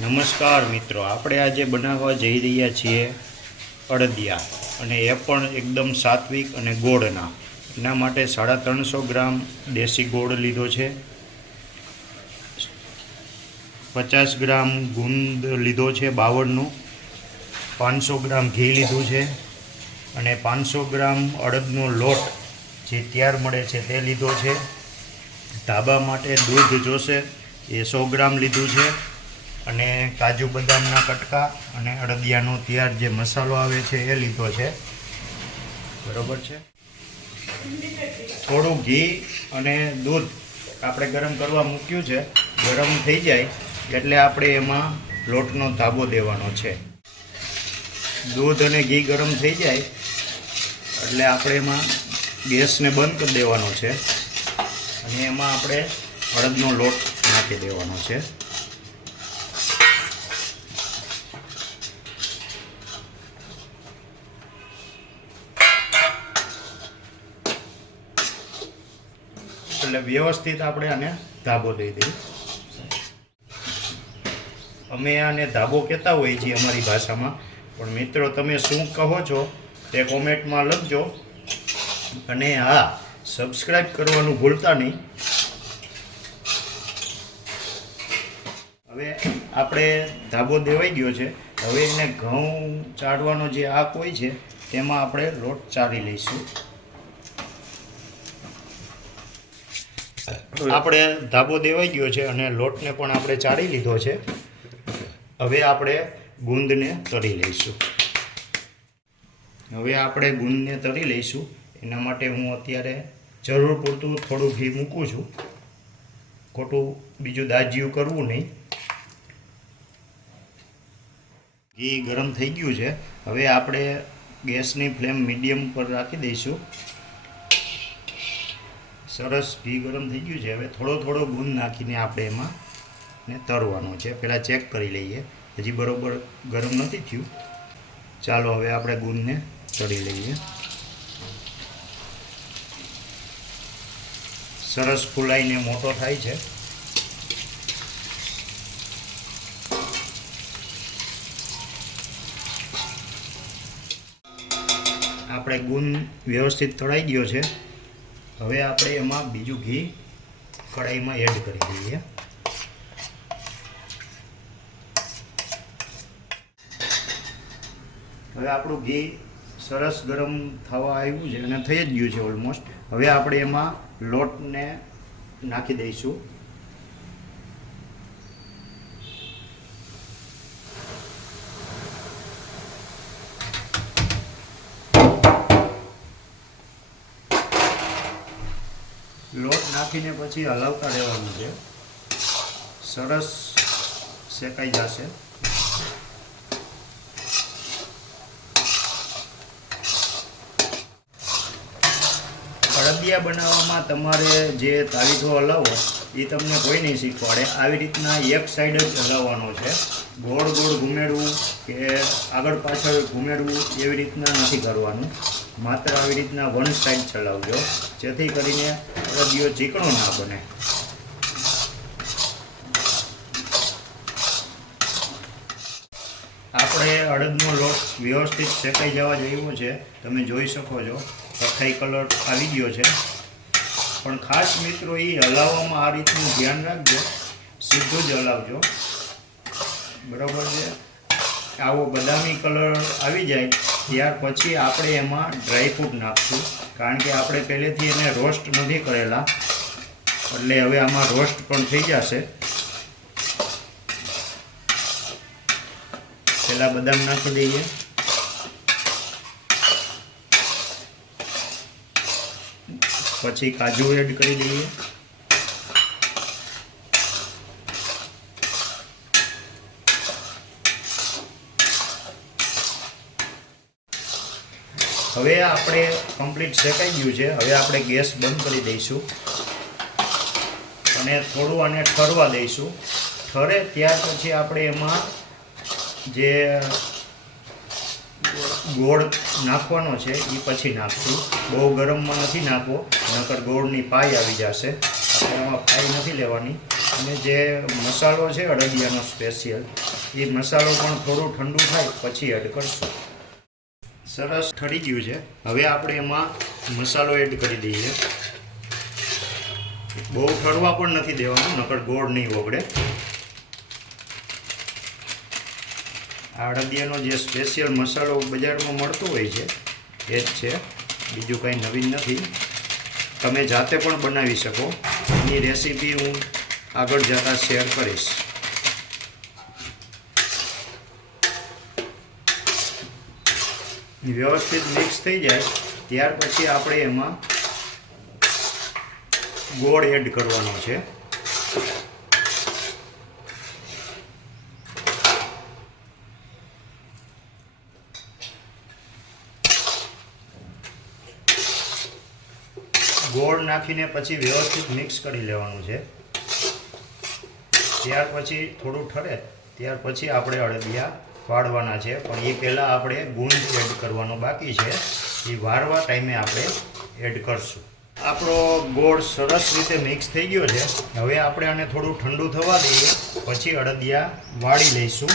નમસ્કાર મિત્રો, આપણે આજે બનાવવા જઈ રહ્યા છીએ અડદિયા, અને એ પણ એકદમ સાત્વિક અને ગોળના. એના માટે 350 ગ્રામ દેશી ગોળ લીધો છે, 50 ગ્રામ ગુંદ લીધો છે બાવળનું, 500 ગ્રામ ઘી લીધું છે, અને 500 ગ્રામ અડદનો લોટ જે તૈયાર મળે છે તે લીધો છે. ધાબા માટે દૂધ જોશે એ 100 ગ્રામ લીધું છે, અને કાજુ બદામના કટકા અને અડદિયાનો તૈયાર જે મસાલો આવે છે એ લીધો છે. બરોબર છે. થોડું ઘી અને દૂધ આપણે ગરમ કરવા મૂક્યું છે. ગરમ થઈ જાય એટલે આપણે એમાં લોટનો ધાબો દેવાનો છે. દૂધ અને ઘી ગરમ થઈ જાય એટલે આપણે એમાં ગેસને બંધ કરી દેવાનો છે, અને એમાં આપણે અડદનો લોટ નાખી દેવાનો છે. એટલે વ્યવસ્થિત આપણે આને ધાબો દઈ દઈએ. અમે આને ધાબો કહેતા હોઈએ છીએ અમારી ભાષામાં, પણ મિત્રો તમે શું કહો છો તે કોમેન્ટમાં લખજો. અને હા, સબસ્ક્રાઈબ કરવાનું ભૂલતા નહીં. હવે આપણે ધાબો દેવાઈ ગયો છે. હવે એને ઘઉં ચાળવાનો જે આક હોય છે તેમાં આપણે લોટ ચાળી લઈશું. આપણે ધાબો દેવાઈ ગયો છે અને લોટને પણ આપણે ચાળી લીધો છે. હવે આપણે ગુંદને તળી લઈશું. હવે આપણે ગુંદને તળી લઈશું. એના માટે હું અત્યારે જરૂર પૂરતું થોડું ઘી મૂકું છું. ખોટું બીજું દાજ્યું કરવું નહીં. ઘી ગરમ થઈ ગયું છે. હવે આપણે ગેસની ફ્લેમ મીડિયમ પર રાખી દઈશું. સરસ ઘી ગરમ થઈ ગયું છે. હવે થોડો ગુંદ નાખીને આપણે એમાં ને તળવાનું છે. પહેલાં ચેક કરી લઈએ, હજી બરોબર ગરમ નથી થયું. ચાલો હવે આપણે ગુંદને તળી લઈએ. સરસ ફૂલાઈને મોટો થાય છે. આપણે ગુંદ વ્યવસ્થિત તળાઈ ગયો છે. હવે આપણે એમાં બીજું ઘી કઢાઈમાં એડ કરી દઈએ. હવે આપણું ઘી સરસ ગરમ થવા આવ્યું છે અને થઈ જ ગયું છે ઓલમોસ્ટ. હવે આપણે એમાં લોટને નાખી દઈશું. લોટ નાખીને પછી હલાવતા રહેવાનું છે. સરસ શેકાઈ જશે. અડદિયા બનાવવામાં તમારે જે તાવીથો હલાવો એ તમને કોઈ નહીં શીખવાડે. આવી રીતના એક સાઈડ જ હલાવવાનો છે. ગોળ ગોળ ઘૂમેડવું કે આગળ પાછળ ઘૂમેડવું એવી રીતના નથી કરવાનું. માત્ર આવી રીતના વન સાઈડ ચલાવજો, જેથી કરીને અડદિયો ચીકણો ના બને. આપણે અડદનો લોટ વ્યવસ્થિત શેકાઈ જવા જેવો છે. તમે જોઈ શકો છો કથ્થાઈ કલર આવી ગયો છે. પણ ખાસ મિત્રો એ હલાવવામાં આ રીતનું ધ્યાન રાખજો, સીધું જ હલાવજો. બરાબર છે. આવો બદામી કલર આવી જાય ત્યાર પછી આપણે એમાં ડ્રાયફ્રૂટ નાખશું, કારણ કે આપણે પહેલેથી એને રોસ્ટ નથી કરેલા, એટલે હવે આમાં રોસ્ટ પણ થઈ જશે. પહેલાં બદામ નાખી દઈએ. પછી કાજુ એડ કરી દઈએ. હવે આપણે કમ્પ્લીટ શેકાઈ ગયું છે. હવે આપણે ગેસ બંધ કરી દઈશું અને થોડું આને ઠરવા દઈશું. ઠરે ત્યાર પછી આપણે એમાં જે ગોળ નાખવાનો છે એ પછી નાખશું. બહુ ગરમમાં નથી નાખવો, નકર ગોળની પાઈ આવી જશે. આપણે એમાં પાઈ નથી લેવાની. અને જે મસાલો છે અડદિયાનો સ્પેશિયલ, એ મસાલો પણ થોડું ઠંડુ થાય પછી એડ કરશું. સરસ ઠરી ગયું છે. હવે આપણે એમાં મસાલો એડ કરી દઈએ. બહુ ઠરવા પણ નથી દેવાનું, નકર ગોળ નહીં ઓગળે. આ અડદિયાનો જે સ્પેશિયલ મસાલો બજારમાં મળતો હોય છે એ જ છે, બીજું કંઈ નવીન નથી. તમે જાતે પણ બનાવી શકો. એની રેસીપી હું આગળ જતાં શેર કરીશ. વ્યવસ્થિત મિક્સ થઈ જાય ત્યાર પછી આપણે એમાં ગોળ એડ કરવાનો છે. ગોળ નાખીને પછી વ્યવસ્થિત મિક્સ કરી લેવાનું છે. ત્યાર પછી થોડું ઠરે ત્યાર પછી આપણે અડદિયા વાળવાના છે, પણ એ પહેલાં આપણે ગુંદ એડ કરવાનો બાકી છે. એ વાળવા ટાઈમે આપણે એડ કરશું. આપણો ગોળ સરસ રીતે મિક્સ થઈ ગયો છે. હવે આપણે આને થોડું ઠંડુ થવા દઈએ પછી અડદિયા વાળી લઈશું.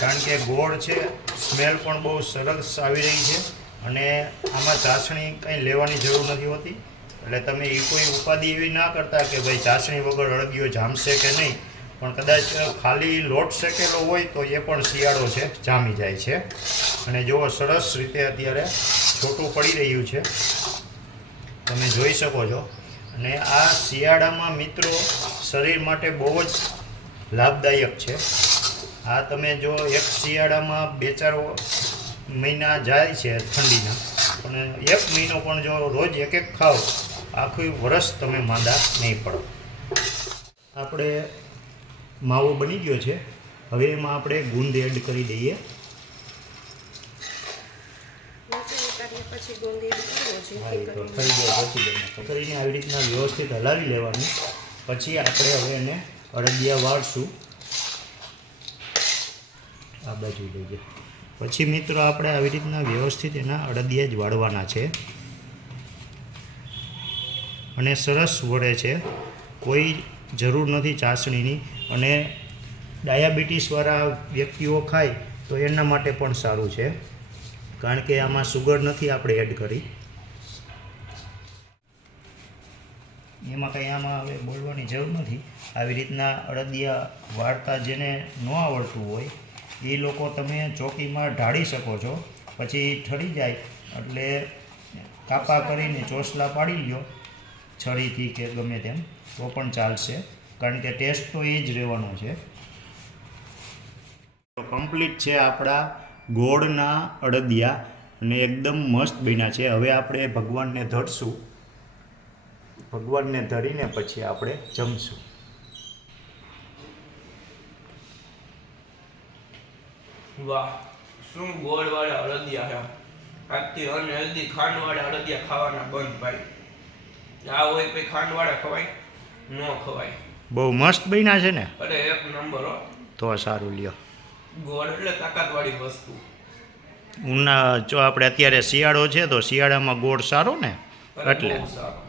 કારણ કે ગોળ છે સ્મેલ પણ બહુ સરસ આવી રહી છે અને આમાં ચાસણી કંઈ લેવાની જરૂર નથી હોતી. એટલે તમે એ કોઈ ઉપાધિ એવી ના કરતા કે ભાઈ ચાસણી વગર અડદિયો જામશે કે નહીં, પણ કદાચ ખાલી લોટ શેકેલો હોય તો એ પણ શિયાળો છે જામી જાય છે. અને જુઓ સરસ રીતે અત્યારે છોટું પડી રહ્યું છે, તમે જોઈ શકો છો. અને આ શિયાળામાં મિત્રો શરીર માટે બહુ જ લાભદાયક છે. આ તમે જો એક શિયાળામાં 2-4 મહિના જાય છે ઠંડીના, પણ 1 મહિનો પણ જો રોજ એક ખાઓ આખું વરસ તમે માંદા નહીં પડો. આપણે માવો બની ગયો છે. હવે એમાં આપણે ગુંદ એડ કરી દઈએ. કરીને આવી રીતના વ્યવસ્થિત હલાવી લેવાનું. પછી આપણે હવે એને અડદિયા વાળશું. આ બાજુ લઈએ. પછી મિત્રો આપણે આવી રીતના વ્યવસ્થિત એના અડદિયા જ વાળવાના છે અને સરસ વળે છે. કોઈ જરૂર નથી ચાસણીની. અને ડાયાબિટીસવાળા વ્યક્તિઓ ખાય તો એના માટે પણ સારું છે, કારણ કે આમાં સુગર નથી આપણે એડ કરી. એમાં કંઈ આમાં હવે બોલવાની જરૂર નથી. આવી રીતના અડદિયા વાળતા જેને ન આવડતું હોય એ લોકો તમે ચોકીમાં ઢાળી શકો છો. પછી ઠરી જાય એટલે કાપા કરીને ચોસલા પાડી લ્યો છરીથી કે ગમે તેમ, તો પણ ચાલશે, કારણ કે ટેસ્ટ તો એ જ રહેવાનો છે. કમ્પ્લીટ છે આપણા ગોળના અડદિયા અને એકદમ મસ્ત બન્યા છે. હવે આપણે ભગવાનને ધરશું. ભગવાનને ધરીને પછી આપણે જમશું. વાહ, શું ગોળવાળા અડદિયા છે. આજથી અનહેલ્ધી ખાંડવાળા અડદિયા ખાવાના બંધ ભાઈ. આ હોય પછી ખાંડવાળા ખવાય ન ખવાય. બહુ મસ્ત બન્યા છે ને. અરે એક નંબર હો. તો સારું લ્યો. ગોળ એટલે તાકાતવાળી વસ્તુ. જો આપણે અત્યારે શિયાળો છે તો શિયાળામાં ગોળ સારો ને, એટલે બહુ સારો.